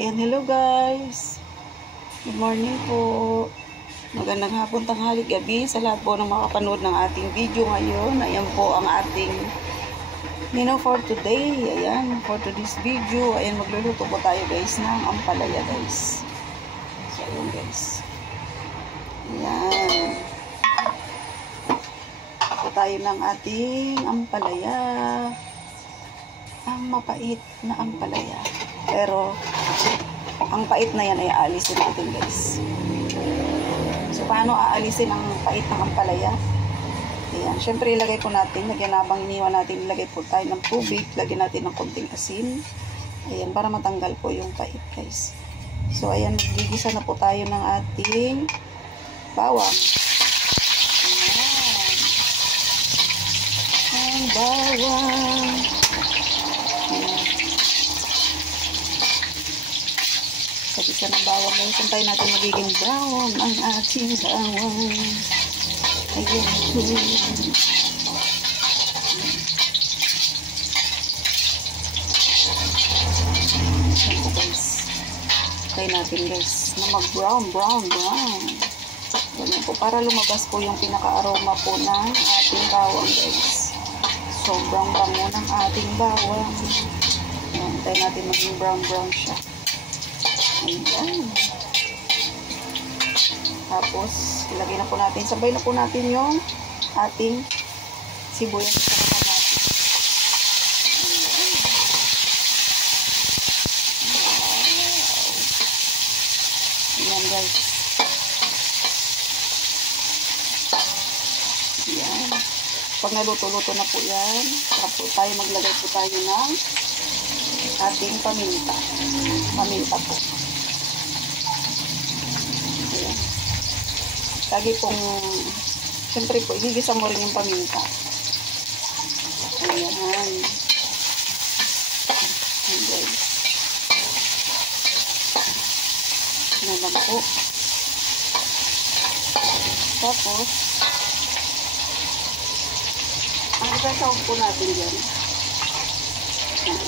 Ayan, hello guys. Good morning po. Magandang hapon, tanghali, gabi sa lahat po ng makapanood ng ating video ngayon. Ayan po ang ating menu for today. Ayan, for today's video. Ayan, magluluto po tayo guys ng ampalaya guys. So, ayan guys. Ayan. Ito tayo ng ating ampalaya. Ang mapait na ampalaya. Pero, ang pait na yan ay aalisin natin guys. So, paano aalisin ang pait ng ampalaya? Ayan. Siyempre, ilagay po natin. Lagyan habang iniwan natin, ilagay po tayo ng tubig. Lagyan natin ng konting asin. Ayan, para matanggal po yung pait guys. So, ayan. Gigisa na po tayo ng ating bawang. Ayan. Ang bawang. Ayan. Pagisa ng bawang guys, hintayin natin magiging brown ang ating bawang. Ayan. Ayan po guys. Hintayin natin guys na mag-brown. Ganyan po, para lumabas po yung pinaka-aroma po ng ating bawang guys. Sobrang bango ng ating bawang. Ayan, hintayin natin maging brown siya. Ayan. Tapos, ilagay na po natin. Sabay na po natin yung ating sibuyas sa natin. Ayan guys. Ayan. Pag naluto-luto na po yan, tapos tayo maglagay po tayo ng ating paminta. Paminta po. Ayan. Lagi pong, siyempre po, igigisa mo rin yung paminta. Ayan. Ayan guys. Ayan lang po. Tapos, ang isasawag po natin dyan. Ayan.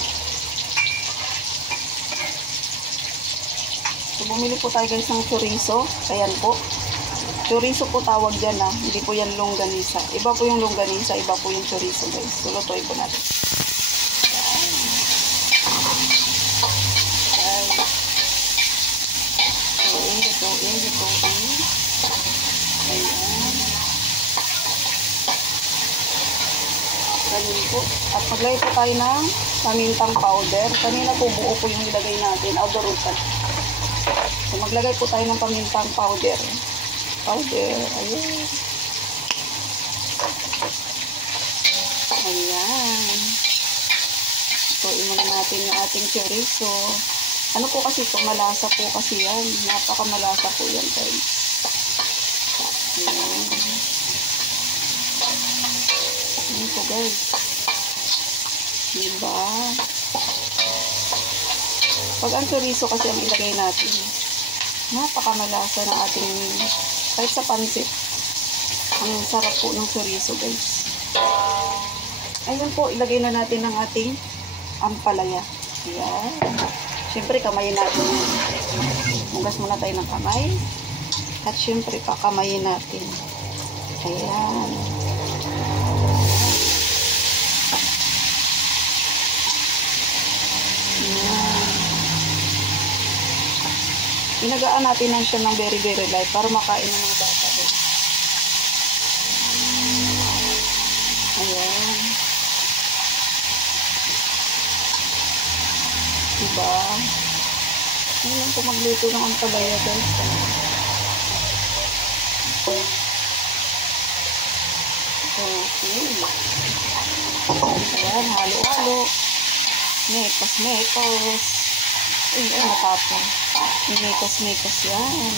So, bumili po tayo guys ng chorizo. Ayan po. Chorizo po tawag dyan ha. Hindi po yan longganisa. Iba po yung longganisa, iba po yung chorizo guys. Tulutoy po natin. Ayan. Ayan. So, ito. Ayan. Ganyan po. At maglagay po tayo ng pamintang powder. Kanina po buo po yung nilagay natin. Audorutan. So, maglagay po tayo ng pamintang powder. Ayan. Ayan. So, imuna natin yung ating chorizo. Ano po kasi ito? Malasa po kasi yan. Napakamalasa po yan guys. Ayan. Ayan po guys. Diba? Pag ang chorizo kasi ang ilagay natin, napakamalasa ng ating, kahit sa pansit, ang sarap po ng chorizo guys. Ayun po, ilagay na natin ang ating ampalaya. Ayan. Siyempre, kamayin natin. Hugas muna tayo ng kamay. At siyempre, pakamayin natin. Ayan. Inagaan natin lang siya ng very light para makain ng mga bata. Ayan. Diba? Ayan po magluto ng ampalaya guys. Okay. Ayan, halo-halo. Mekos. Ay, natapon. Mekos yan.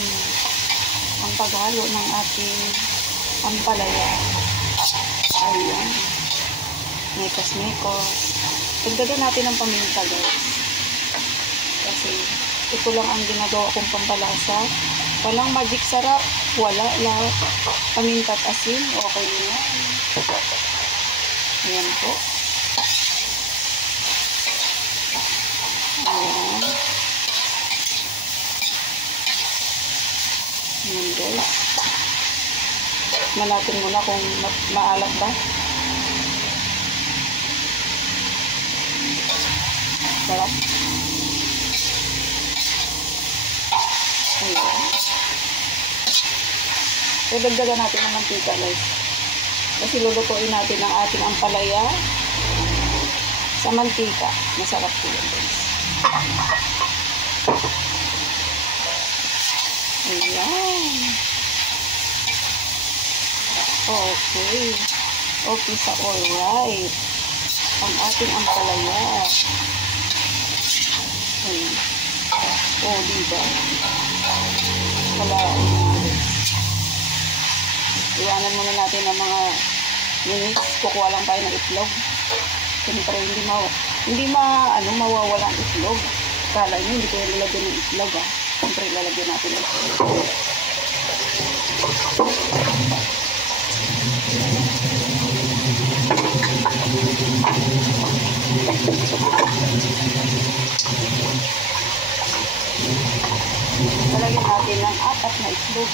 Ang paghalo ng ating ampalaya. Ayan. Mekos. Dagdagan natin ang paminta guys. Kasi ito lang ang ginagawa kong pampalasa. Walang magic sarap. Wala lang. Paminta at asin. Okay na. Ayan po. Ayan. guys. Tignan natin muna kung maalat ba. Sarap. Ayan. So, dagdagan natin ng mantika guys. Kasi lulutuin natin ang ating ampalaya sa mantika. Masarap po yun guys. Ayan. Okay. Okay sa alright. Ang ating ampalaya. Ayan. Oh, diba? Wala. Iwanan muna natin ang mga minutes. Kukuha lang tayo ng itlog. Siyempre, hindi mawawala ang itlog. Kala nyo, hindi ko yung lalagyan ng itlog, ah. Siyempre, lalagyan natin ng itlog. Lalagyan natin ng 4 na itlog.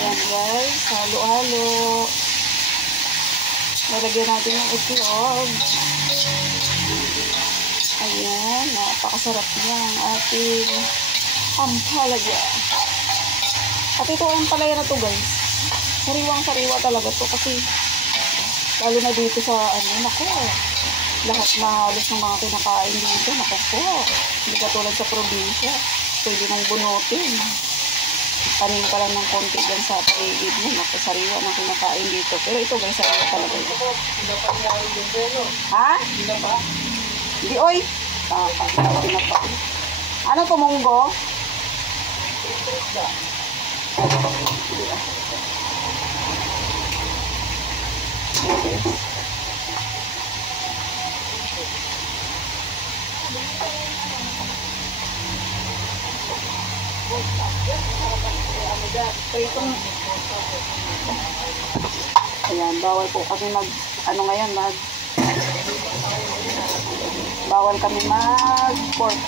Ayan guys, halo-halo. Lalagyan natin ng itlog. Ayan, napakasarap niya ang ating ampalaya. At ito ang ampalaya na to guys. Sariwang-sariwa talaga to kasi lalo na dito sa nako. Lahat na halos ng mga kinakain dito, nako po. Hindi katulad sa probinsya. Pwede mong bunutin. Panin ka lang ng konti dyan sa paligid mo. Nako, sariwa ng kinakain dito. Pero ito guys, sariwa talaga ito. Ha? Hindi, oy. Pinapa. Ano to, munggo? Ayan, bawal po kami bawal kami mag-pork.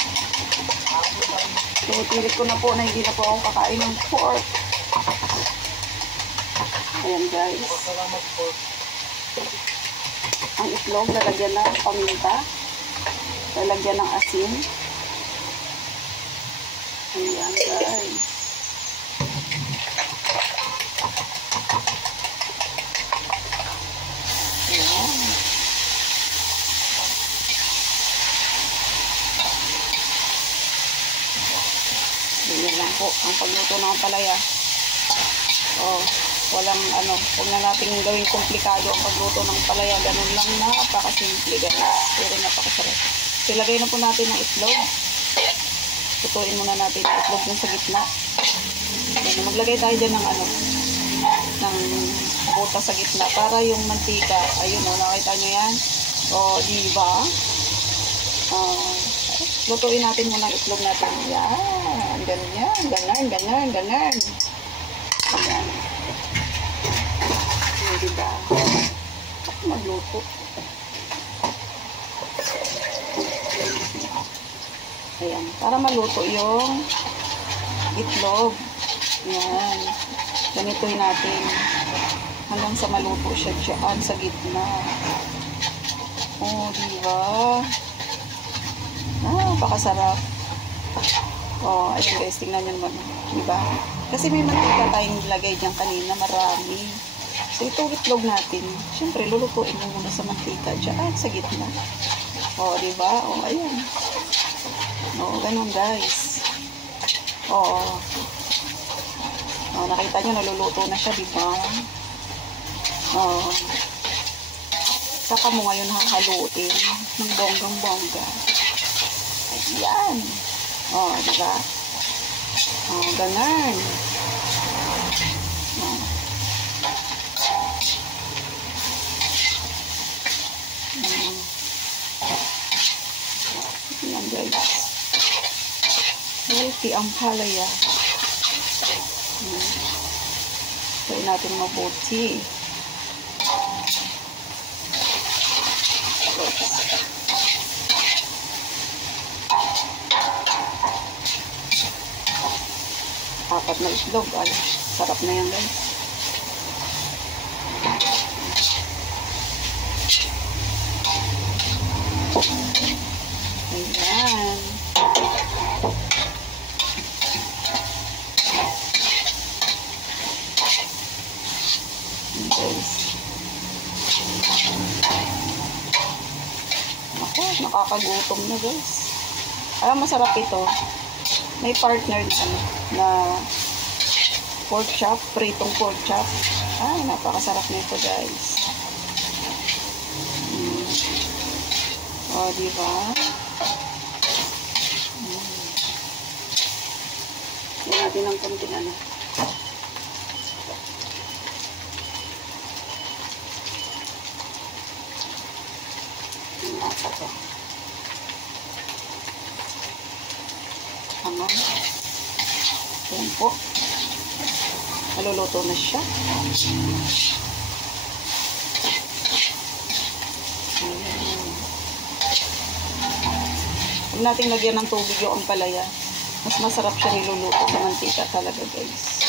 Pinipilit ko na po na hindi na po ako kakain ng pork. Ayan guys. Ang itlog, lalagyan ng paminta. Lalagyan ng asin. Ayan guys. Ayan. Ganyan lang po ang pagluto ng palaya. Walang huwag na natin gawing komplikado ang pagluto ng palaya. Ganun lang, napakasimple guys. Pero napakasarap. So, ilagay na po natin ng itlog. Tutuin muna natin ang itlog dun sa gitna. Then, maglagay tayo dyan ng ng butas sa gitna para yung mantika, ayun nakita nyo yan. Diba? Lutuin natin muna ang itlog natin. Yan. Ganyan. Ayan. Diba? Magluto. Ayan. Para maluto yung itlog. Ayan. Ganito'y natin. Hanggang sa maluto siya dyan sa gitna. Diba? Napakasarap. Ayan guys. Tingnan nyo naman. Diba? Kasi may mantika tayong nilagay dyan kanina. Marami. So, itong itlog natin, syempre, lulutuin mo muna sa mantika dyan sa gitna. Diba? Ayan. Ganun guys. Nakita nyo, naluluto na siya, diba? Saka mo ngayon hahaluin ng bonggang-bongga. Ayan. Diba? Ganun. guys. Healthy ang palaya. Try natin mabuti. Apat na itlog. Ay, sarap na yan guys. Ayan. Guys. Ako, nakakagutom na guys. Alam, masarap ito. May partner na pork chop, pritong pork chop. Ay, napakasarap nito guys. O, diba? Yan natin ng konting ano. Nasa to. Tama. Yan po. Maluluto na siya. Huwag natin lagyan ng tubig yung ampalaya. Mas masarap siya niluluto sa mantika talaga guys.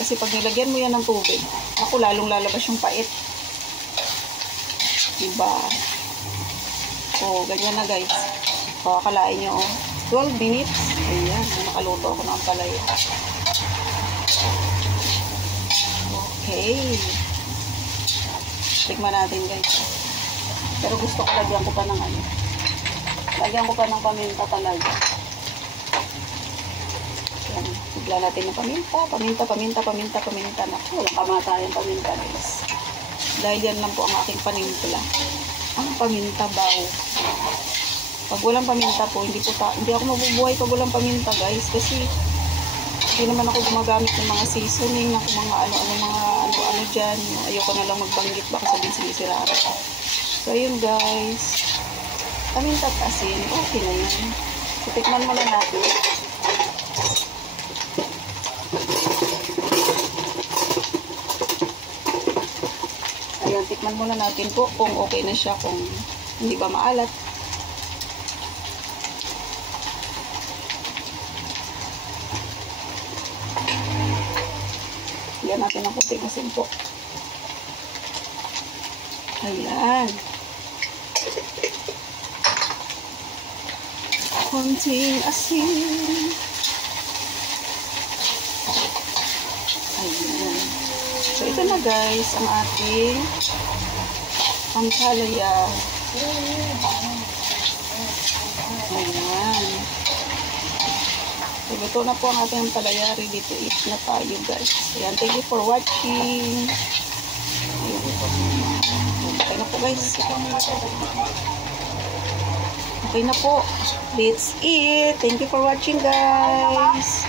Kasi pag nilagyan mo yan ng tubig, ako lalong lalabas yung pait. Diba? O, ganyan na guys. O, akalain nyo, 12 minutes. Ayan, nakaluto ako ng ampalaya. Okay. Tikman natin guys. Pero gusto ko lagyan ko pa ng ano. Lagyan ko pa ng paminta talaga. Yan. Bigla natin ng paminta. Naku, walang kamatayan paminta guys. Dahil yan lang po ang aking panimpla. Ang paminta baw. Pag walang paminta po, hindi ako mabubuhay pag walang paminta guys. Kasi hindi naman ako gumagamit ng mga seasoning, ng mga ano dyan. Ayoko na lang magbanggit, baka sabihin sinisiraan. So yun guys. Paminta at asin, okay na yun. So, tikman mo na natin. Ayan, tikman muna natin po kung okay na siya, kung hindi ba maalat. Lagyan natin ng kunting asin po. Ayan. Konting asin. Ayan. So, ito na guys, ang ating ampalaya. Ayan. So, ito na po ang ating ampalaya. Ready to eat na tayo guys. Ayan, thank you for watching. Ayan. Okay na po guys. Okay na po. Let's eat. Thank you for watching guys.